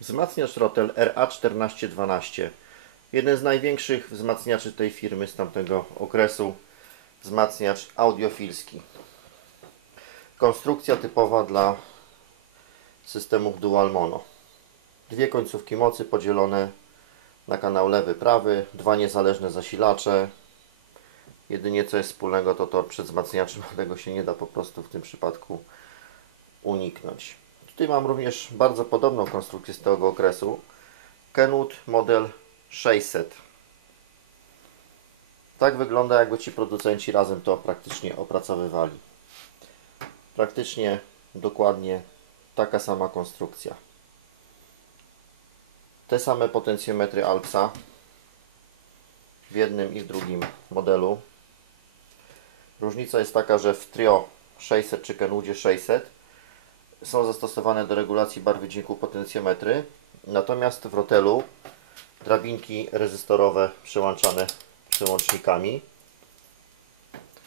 Wzmacniacz Rotel RA1412. Jeden z największych wzmacniaczy tej firmy z tamtego okresu. Wzmacniacz audiofilski. Konstrukcja typowa dla systemów dual mono. Dwie końcówki mocy podzielone na kanał lewy, prawy, dwa niezależne zasilacze. Jedynie co jest wspólnego to tor przed wzmacniaczem, tego się nie da po prostu w tym przypadku uniknąć. Tutaj mam również bardzo podobną konstrukcję z tego okresu. Kenwood model 600. Tak wygląda, jakby ci producenci razem to praktycznie opracowywali. Praktycznie dokładnie taka sama konstrukcja. Te same potencjometry Alpsa w jednym i w drugim modelu. Różnica jest taka, że w Trio 600 czy Kenwoodzie 600 są zastosowane do regulacji barwy dźwięku potencjometry, natomiast w Rotelu drabinki rezystorowe przełączane przełącznikami.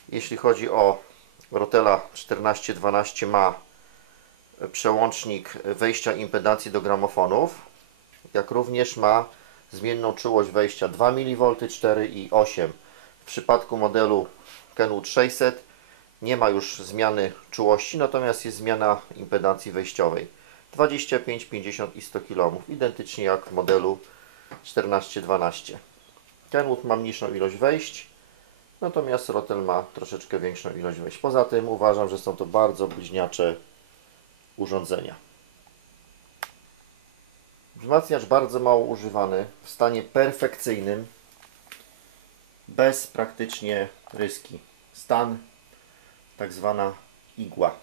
Jeśli chodzi o Rotela 1412, ma przełącznik wejścia impedancji do gramofonów, jak również ma zmienną czułość wejścia 2 mV, 4 i 8. W przypadku modelu Kenwood 600 nie ma już zmiany czułości, natomiast jest zmiana impedancji wejściowej 25, 50 i 100 kΩ, identycznie jak w modelu 1412. Kenwood ma mniejszą ilość wejść, natomiast Rotel ma troszeczkę większą ilość wejść. Poza tym uważam, że są to bardzo bliźniacze urządzenia. Wzmacniacz bardzo mało używany, w stanie perfekcyjnym, bez praktycznie ryski. Stan tak zwana igła.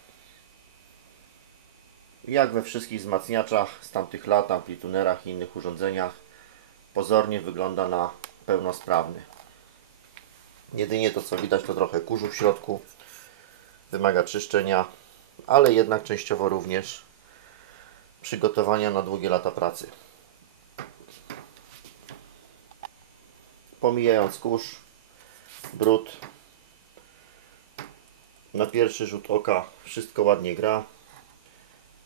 Jak we wszystkich wzmacniaczach z tamtych lat, amplitunerach i innych urządzeniach, pozornie wygląda na pełnosprawny. Jedynie to co widać to trochę kurzu w środku, wymaga czyszczenia, ale jednak częściowo również przygotowania na długie lata pracy. Pomijając kurz, brud, na pierwszy rzut oka wszystko ładnie gra,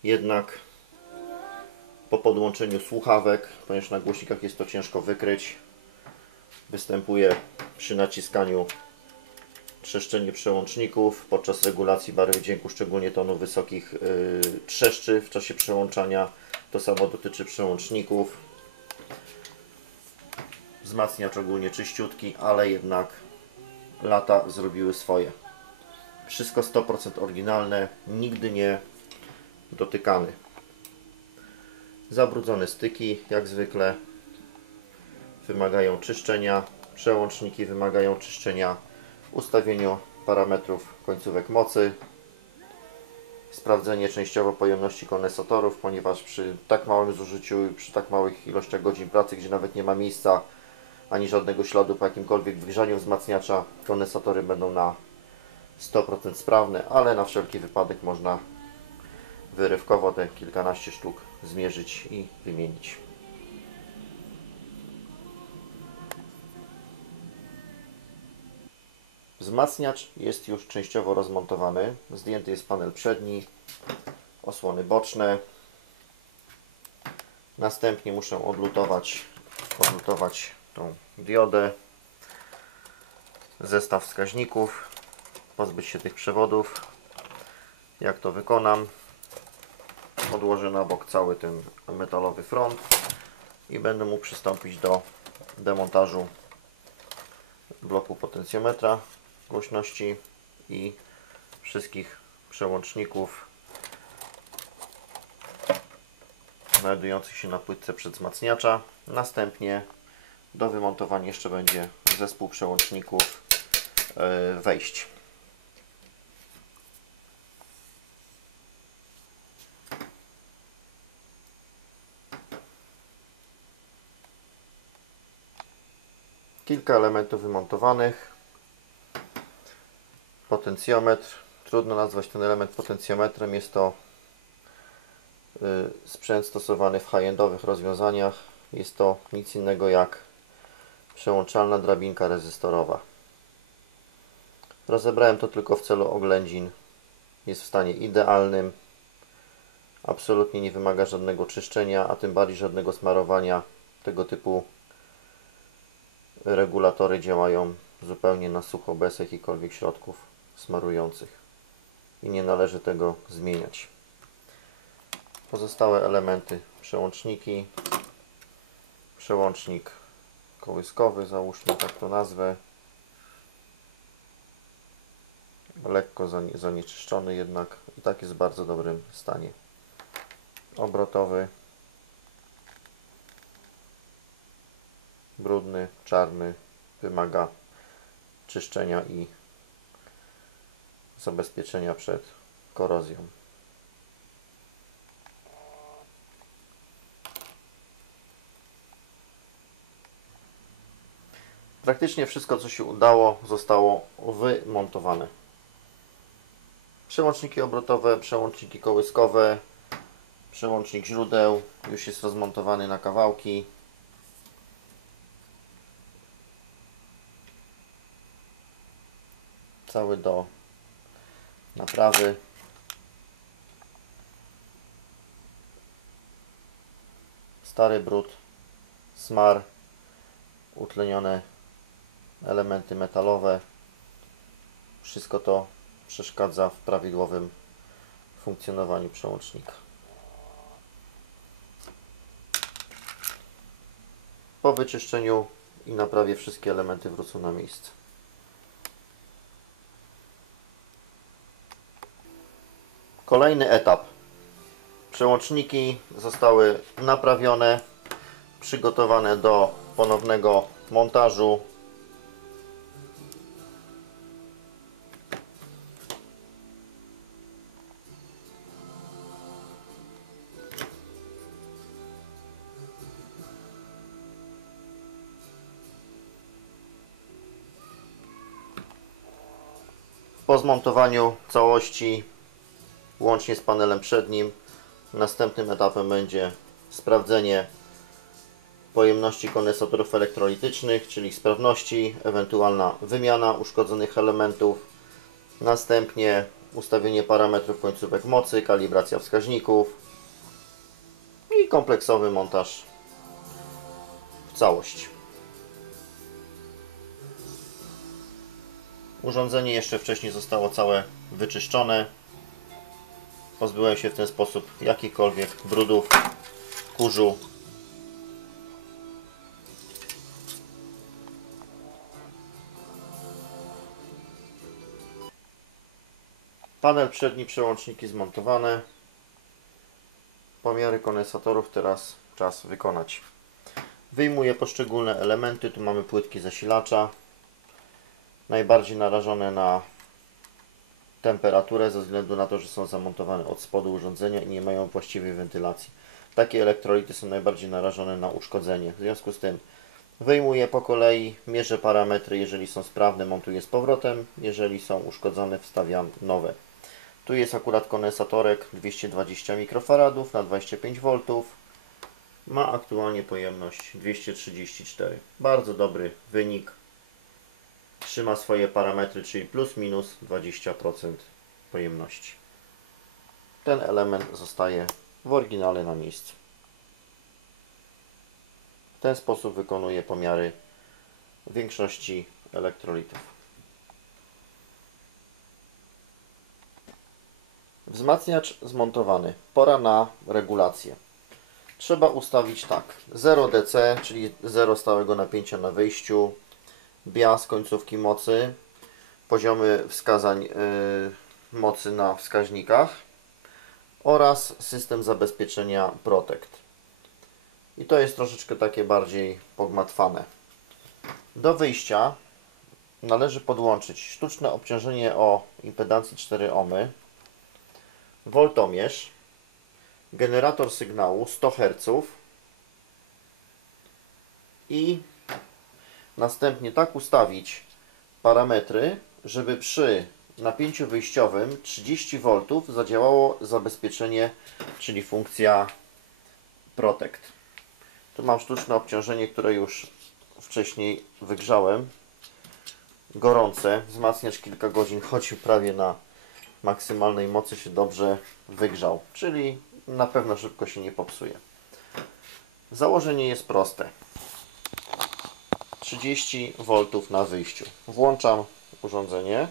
jednak po podłączeniu słuchawek, ponieważ na głośnikach jest to ciężko wykryć, występuje przy naciskaniu trzeszczenie przełączników, podczas regulacji barwy dźwięku, szczególnie tonów wysokich, trzeszczy w czasie przełączania. To samo dotyczy przełączników. Wzmacniacz ogólnie czyściutki, ale jednak lata zrobiły swoje. Wszystko 100% oryginalne, nigdy nie dotykany. Zabrudzone styki, jak zwykle, wymagają czyszczenia. Przełączniki wymagają czyszczenia. Ustawieniu parametrów końcówek mocy. Sprawdzenie częściowo pojemności kondensatorów, ponieważ przy tak małym zużyciu i przy tak małych ilościach godzin pracy, gdzie nawet nie ma miejsca ani żadnego śladu po jakimkolwiek wygrzaniu wzmacniacza, kondensatory będą na 100% sprawne, ale na wszelki wypadek można wyrywkowo te kilkanaście sztuk zmierzyć i wymienić. Wzmacniacz jest już częściowo rozmontowany. Zdjęty jest panel przedni, osłony boczne. Następnie muszę odlutować tą diodę, zestaw wskaźników, pozbyć się tych przewodów. Jak to wykonam? Odłożę na bok cały ten metalowy front i będę mógł przystąpić do demontażu bloku potencjometra, głośności i wszystkich przełączników znajdujących się na płytce przedwzmacniacza. Następnie do wymontowania jeszcze będzie zespół przełączników wejść. Kilka elementów wymontowanych. Potencjometr. Trudno nazwać ten element potencjometrem. Jest to sprzęt stosowany w high-endowych rozwiązaniach. Jest to nic innego jak przełączalna drabinka rezystorowa. Rozebrałem to tylko w celu oględzin. Jest w stanie idealnym. Absolutnie nie wymaga żadnego czyszczenia, a tym bardziej żadnego smarowania. Tego typu regulatory działają zupełnie na sucho, bez jakichkolwiek środków smarujących i nie należy tego zmieniać. Pozostałe elementy: przełączniki, przełącznik kołyskowy, załóżmy tak to nazwę, lekko zanieczyszczony jednak i tak jest w bardzo dobrym stanie. Obrotowy, brudny, czarny, wymaga czyszczenia i zabezpieczenia przed korozją. Praktycznie wszystko, co się udało, zostało wymontowane. Przełączniki obrotowe, przełączniki kołyskowe, przełącznik źródeł już jest rozmontowany na kawałki. Cały do naprawy. Stary brud, smar, utlenione elementy metalowe. Wszystko to przeszkadza w prawidłowym funkcjonowaniu przełącznika. Po wyczyszczeniu i naprawie wszystkie elementy wrócą na miejsce. Kolejny etap. Przełączniki zostały naprawione, przygotowane do ponownego montażu. Po zmontowaniu całości, łącznie z panelem przednim, następnym etapem będzie sprawdzenie pojemności kondensatorów elektrolitycznych, czyli ich sprawności, ewentualna wymiana uszkodzonych elementów, następnie ustawienie parametrów końcówek mocy, kalibracja wskaźników i kompleksowy montaż w całość. Urządzenie jeszcze wcześniej zostało całe wyczyszczone. Pozbyłem się w ten sposób jakichkolwiek brudów, kurzu. Panel przedni, przełączniki zmontowane. Pomiary kondensatorów teraz czas wykonać. Wyjmuję poszczególne elementy. Tu mamy płytki zasilacza. Najbardziej narażone na temperaturę ze względu na to, że są zamontowane od spodu urządzenia i nie mają właściwej wentylacji. Takie elektrolity są najbardziej narażone na uszkodzenie. W związku z tym wyjmuję po kolei, mierzę parametry. Jeżeli są sprawne, montuję z powrotem. Jeżeli są uszkodzone, wstawiam nowe. Tu jest akurat kondensatorek 220 mikrofaradów na 25 V. Ma aktualnie pojemność 234. Bardzo dobry wynik. Trzyma swoje parametry, czyli plus minus 20% pojemności. Ten element zostaje w oryginale na miejscu. W ten sposób wykonuję pomiary większości elektrolitów. Wzmacniacz zmontowany. Pora na regulację. Trzeba ustawić tak: 0 DC, czyli 0 stałego napięcia na wyjściu, bias końcówki mocy, poziomy wskazań mocy na wskaźnikach oraz system zabezpieczenia Protect. I to jest troszeczkę takie bardziej pogmatwane. Do wyjścia należy podłączyć sztuczne obciążenie o impedancji 4 ohmy, woltomierz, generator sygnału 100 Hz i następnie tak ustawić parametry, żeby przy napięciu wyjściowym 30 V zadziałało zabezpieczenie, czyli funkcja Protect. Tu mam sztuczne obciążenie, które już wcześniej wygrzałem. Gorące. Wzmacniacz kilka godzin chodził prawie na maksymalnej mocy, się dobrze wygrzał. Czyli na pewno szybko się nie popsuje. Założenie jest proste. 30 V na wyjściu. Włączam urządzenie.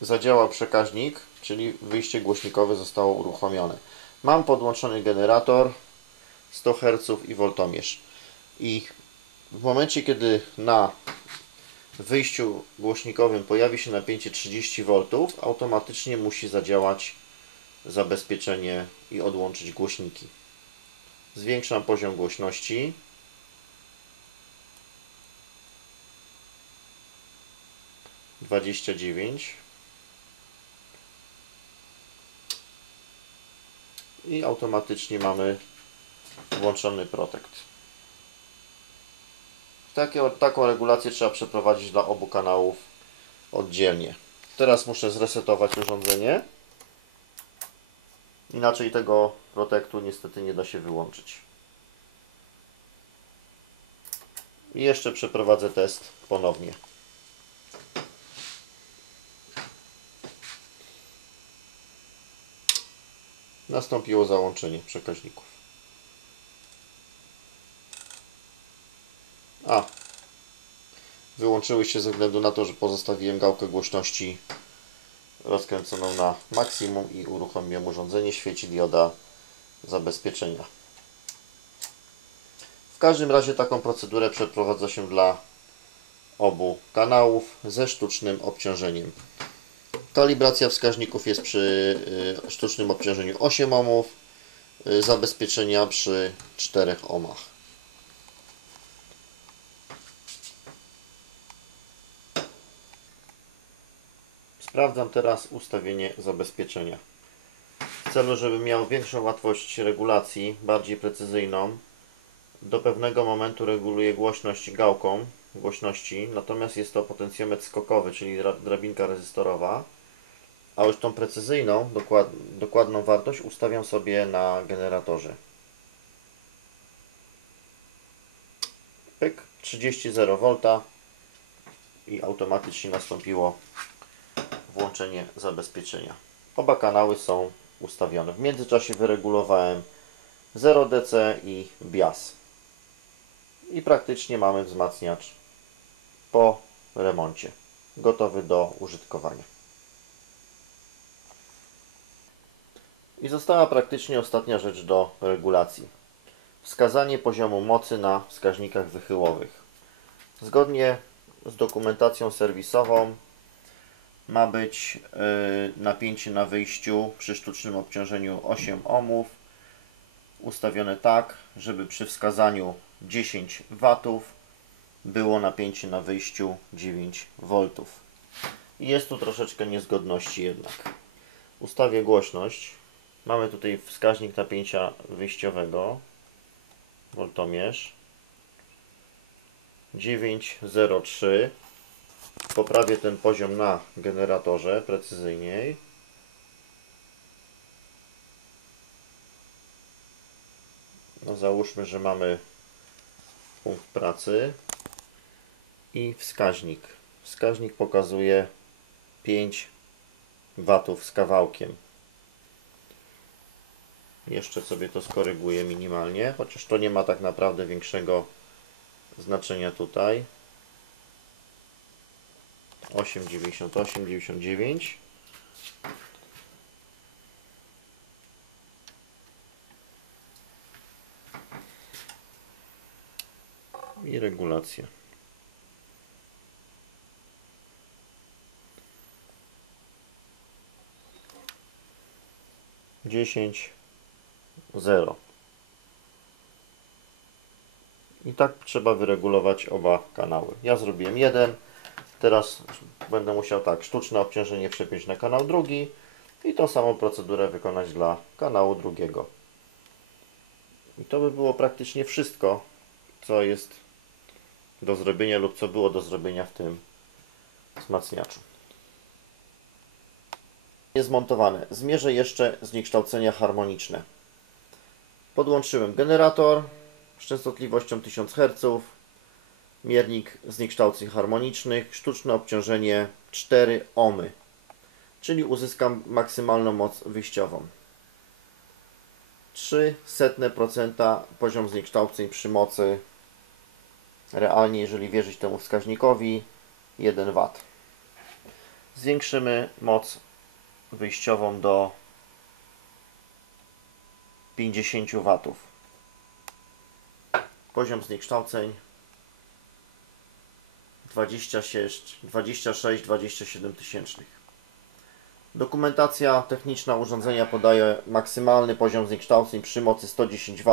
Zadziałał przekaźnik, czyli wyjście głośnikowe zostało uruchomione. Mam podłączony generator, 100 Hz i woltomierz. I w momencie, kiedy na wyjściu głośnikowym pojawi się napięcie 30 V, automatycznie musi zadziałać zabezpieczenie i odłączyć głośniki. Zwiększam poziom głośności. I automatycznie mamy włączony protect. Taką regulację trzeba przeprowadzić dla obu kanałów oddzielnie. Teraz muszę zresetować urządzenie. Inaczej tego protektu niestety nie da się wyłączyć. I jeszcze przeprowadzę test ponownie. Nastąpiło załączenie przekaźników. Wyłączyły się ze względu na to, że pozostawiłem gałkę głośności rozkręconą na maksimum i uruchomiłem urządzenie. Świeci dioda zabezpieczenia. W każdym razie taką procedurę przeprowadza się dla obu kanałów ze sztucznym obciążeniem. Kalibracja wskaźników jest przy sztucznym obciążeniu 8 ohmów, zabezpieczenia przy 4 ohmach. Sprawdzam teraz ustawienie zabezpieczenia. W celu, żeby miał większą łatwość regulacji, bardziej precyzyjną, do pewnego momentu reguluję głośność gałką głośności, natomiast jest to potencjometr skokowy, czyli drabinka rezystorowa, a już tą precyzyjną, dokładną wartość ustawiam sobie na generatorze. Pyk, 30,0 V i automatycznie nastąpiło włączenie zabezpieczenia. Oba kanały są ustawione. W międzyczasie wyregulowałem 0 DC i bias. I praktycznie mamy wzmacniacz po remoncie, gotowy do użytkowania. I została praktycznie ostatnia rzecz do regulacji. Wskazanie poziomu mocy na wskaźnikach wychyłowych. Zgodnie z dokumentacją serwisową ma być napięcie na wyjściu przy sztucznym obciążeniu 8 ohmów ustawione tak, żeby przy wskazaniu 10 W było napięcie na wyjściu 9 V. I jest tu troszeczkę niezgodności jednak. Ustawię głośność. Mamy tutaj wskaźnik napięcia wyjściowego, woltomierz 9,03. Poprawię ten poziom na generatorze precyzyjniej. No załóżmy, że mamy punkt pracy i wskaźnik. Wskaźnik pokazuje 5 W z kawałkiem. Jeszcze sobie to skoryguję minimalnie, chociaż to nie ma tak naprawdę większego znaczenia tutaj. 8,98, 99. I regulacja. Dziesięć, 0. I tak trzeba wyregulować oba kanały. Ja zrobiłem jeden. Teraz będę musiał tak, sztuczne obciążenie przepiąć na kanał drugi i tą samą procedurę wykonać dla kanału drugiego. I to by było praktycznie wszystko, co jest do zrobienia lub co było do zrobienia w tym wzmacniaczu. Jest zmontowane. Zmierzę jeszcze zniekształcenia harmoniczne. Podłączyłem generator z częstotliwością 1000 Hz, miernik zniekształceń harmonicznych, sztuczne obciążenie 4 ohmy, czyli uzyskam maksymalną moc wyjściową. 0,03% poziom zniekształceń przy mocy, realnie jeżeli wierzyć temu wskaźnikowi, 1 W. Zwiększymy moc wyjściową do 50 W. Poziom zniekształceń 26-27 tysięcznych. Dokumentacja techniczna urządzenia podaje maksymalny poziom zniekształceń przy mocy 110 W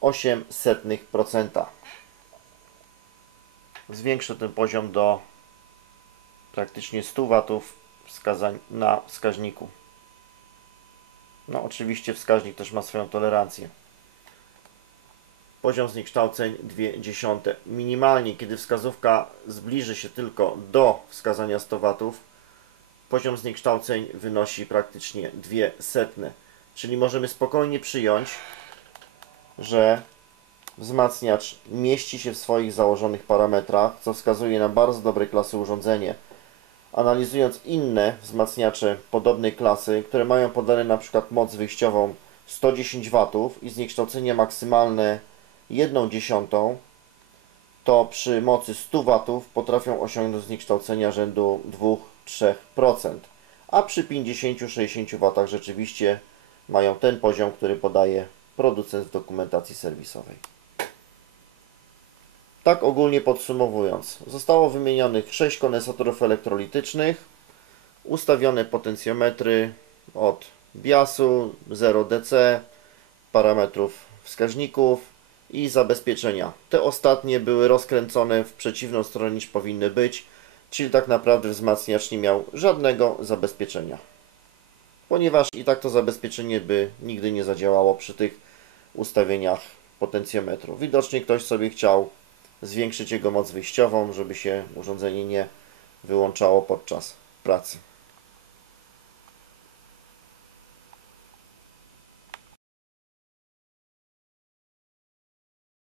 0,08%. Zwiększę ten poziom do praktycznie 100 W na wskaźniku. No oczywiście wskaźnik też ma swoją tolerancję. Poziom zniekształceń 0,2. Minimalnie, kiedy wskazówka zbliży się tylko do wskazania 100 W, poziom zniekształceń wynosi praktycznie 0,02. Czyli możemy spokojnie przyjąć, że wzmacniacz mieści się w swoich założonych parametrach, co wskazuje na bardzo dobrej klasy urządzenie. Analizując inne wzmacniacze podobnej klasy, które mają podane na przykład moc wyjściową 110 W i zniekształcenie maksymalne 1/10, to przy mocy 100 W potrafią osiągnąć zniekształcenia rzędu 2-3%, a przy 50-60 W rzeczywiście mają ten poziom, który podaje producent w dokumentacji serwisowej. Tak ogólnie podsumowując, zostało wymienionych 6 kondensatorów elektrolitycznych, ustawione potencjometry od biasu, 0 DC, parametrów wskaźników i zabezpieczenia. Te ostatnie były rozkręcone w przeciwną stronę niż powinny być, czyli tak naprawdę wzmacniacz nie miał żadnego zabezpieczenia. Ponieważ i tak to zabezpieczenie by nigdy nie zadziałało przy tych ustawieniach potencjometru. Widocznie ktoś sobie chciał zwiększyć jego moc wyjściową, żeby się urządzenie nie wyłączało podczas pracy.